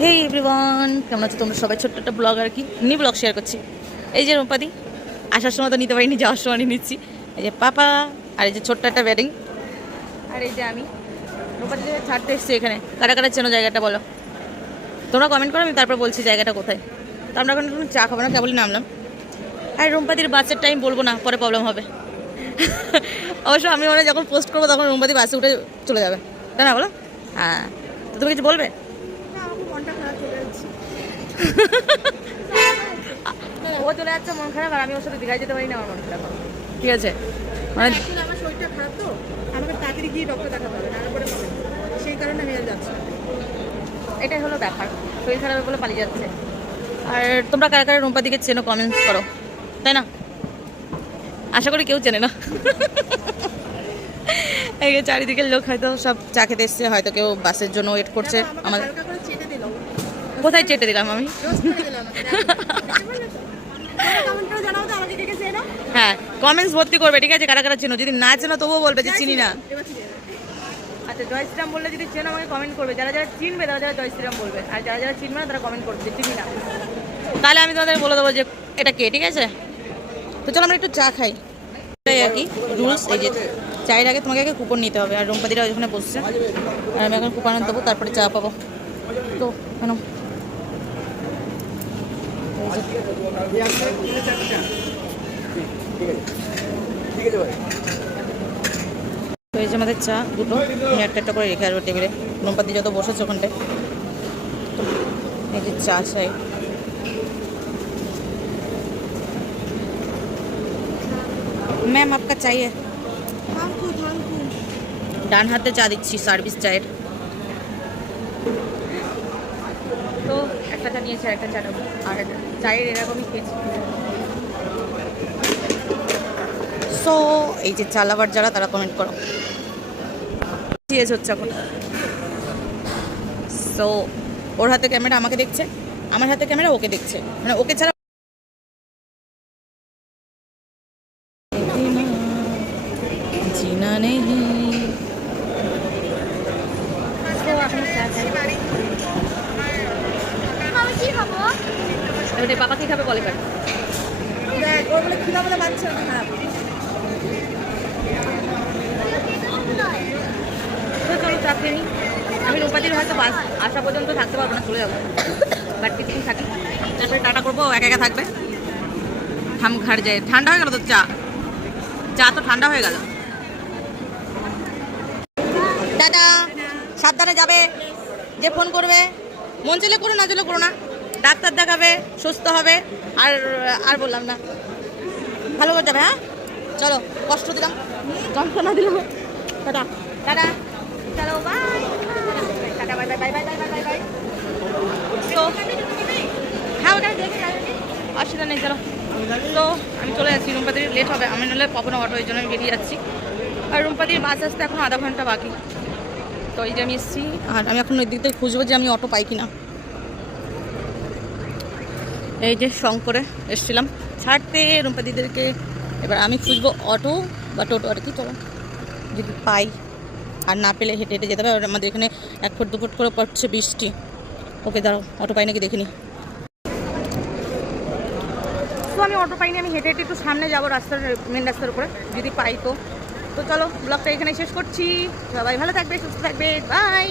হে everyone, কেমন আছো তোমরা সবাই? ছোট্ট একটা ব্লগ আর কি মিনি ব্লগ শেয়ার করছি। এই যে রূপাদি, আসার সময় তো নিতে পারিনি, যাওয়ার সময় নিচ্ছি। এই যে পাপা, আর এই যে ছোট্ট একটা ব্যাটিং, আর এই যে আমি রূপাদি ছাড়তে এসেছি এখানে। কারা কারা চেনো জায়গাটা বলো তোমরা, কমেন্ট করো, আমি তারপর বলছি জায়গাটা কোথায়। তো আমরা এখন একটু চা খাবো না, কেবলই নামলাম। আর রুম্পাদির বাসের টাইম বলবো না, পরে প্রবলেম হবে। অবশ্য আমি মনে যখন পোস্ট করবো তখন রুম্পাদি বাসে উঠে চলে যাবে, তাই না বলো? হ্যাঁ, তো তুমি কিছু বলবে? ও চলে যাচ্ছে মন খারাপ, আর আমি ওর সাথে দীঘায় যেতে পারি না, আমার মন খারাপ। ঠিক আছে, মানে আমার শরীরটা খারাপ তো, আমাকে তাড়াতাড়ি গিয়ে ডক্টর দেখাতে হবে, না পরে হবে। সেই কারণে আমি আর যাচ্ছি না। এটাই হলো ব্যাপার, শরীর খারাপ বলে পালিয়ে যাচ্ছে। আর তোমরা কারা কারা রুম্পাদিকে চেনো কমেন্টস করো, তাই না? আশা করি কেউ চেনে না। এই যে চারিদিকের লোক হয়তো সব চা খেতে এসছে, হয়তো কেউ বাসের জন্য ওয়েট করছে। আমাদের হালকা করে চেটে দিলাম, কোথায় চেটে দিলাম আমি? রোজ করে দিলাম কমেন্টও জানাও তো আমাকে কে কে চেনো। হ্যাঁ, কমেন্টস ভর্তি করবে, ঠিক আছে? কারা কারা চেনো, যদি না চেনো তবুও বলবে যে চিনি না। এবার চিনে যাবে। আচ্ছা, জয় শ্রীরাম বললে যদি চেনো আমাকে কমেন্ট করবে, যারা যারা চিনবে তারা যারা জয় শ্রীরাম বলবে, আর যারা যারা চিনবে না তারা কমেন্ট করবে যে চিনি না। তাহলে আমি তোমাদের বলে দেবো যে এটা কে, ঠিক আছে? তো চলো আমরা একটু চা খাই। এটাই আর কি রুলস। এই যে চায়ের আগে তোমাকে আগে কুপন নিতে হবে, আর রুম্পাদিরা ওখানে বসছে, আর আমি এখন কুপন দেবো, তারপরে চা পাবো। তো কেন তো এই যে আমাদের চা দুটো, আমি একটা একটা করে রেখে আসবো টেবিলে। রুম্পাদি যত বসেছে ওখানটায়। এই যে চা চাই। ম্যাম আপকা চাইয়ে? ডান হাতে চা দিচ্ছি, সার্ভিস চায়ের। তো একটা চা নিয়েছি, আর একটা চা নেবো, আর চায়ের এরকমই খেয়েছি। সো এই যে চা লাভার যারা, তারা কমেন্ট করো। চেঞ্জ হচ্ছে এখন। সো ওর হাতে ক্যামেরা আমাকে দেখছে, আমার হাতে ক্যামেরা ওকে দেখছে, মানে ওকে ছাড়া জিনা নেই। বাবা কি খাবে বলে? কার দেখ ওর বলে খিদা বলে বাচ্চা খারাপ। চলো চা খেয়ে নিই। আমি রূপাদির হয়তো বাস আসা পর্যন্ত থাকতে পারবো না, চলে যাবো, বাট কিছুদিন থাকি, তারপরে টাটা করবো, একা একা থাকবে। ঘাট যায়, ঠান্ডা হয়ে গেল তো চা, চা তো ঠান্ডা হয়ে গেল। টাটা, সাবধানে যাবে, যে ফোন করবে মন চলে করো, না চলে করো না, ডাক্তার দেখাবে, সুস্থ হবে। আর আর বললাম না, ভালো করে যাবে। হ্যাঁ চলো, কষ্ট দিলাম, যন্ত্রণা দিলাম। টাটা টাটা, চলো bye tata, bye bye bye bye bye bye bye. তো হ্যাঁ, ওখানে দেখে অসুবিধা নেই, চলো। তো আমি চলে যাচ্ছি, রুম্পাদির লেট হবে, আমি নাহলে পাবো না অটো, এই জন্য আমি বেরিয়ে যাচ্ছি। আর রুম্পাদির বাস আসতে এখন আধা ঘন্টা বাকি। তো এই যে আমি এসেছি, আর আমি এখন ওই দিক থেকে খুঁজবো যে আমি অটো পাই কিনা। এই যে শঙ্করে এসেছিলাম ছাড়তে রুম্পাদিদেরকে, এবার আমি খুঁজবো অটো বা টোটো আর কি। চলো, যদি পাই, আর না পেলে হেঁটে হেঁটে যেতে হবে। আর আমাদের এখানে 1 ফুট 2 ফুট করে পড়ছে বৃষ্টি। ওকে দাঁড়াও, অটো পাই নাকি দেখিনি। তো আমি অটো পাইনি, আমি হেঁটে হেঁটে একটু সামনে যাবো, রাস্তার মেন রাস্তার উপরে, যদি পাই তো। তো চলো, ব্লগটা এখানে শেষ করছি। সবাই ভালো থাকবে, সুস্থ থাকবে, বাই।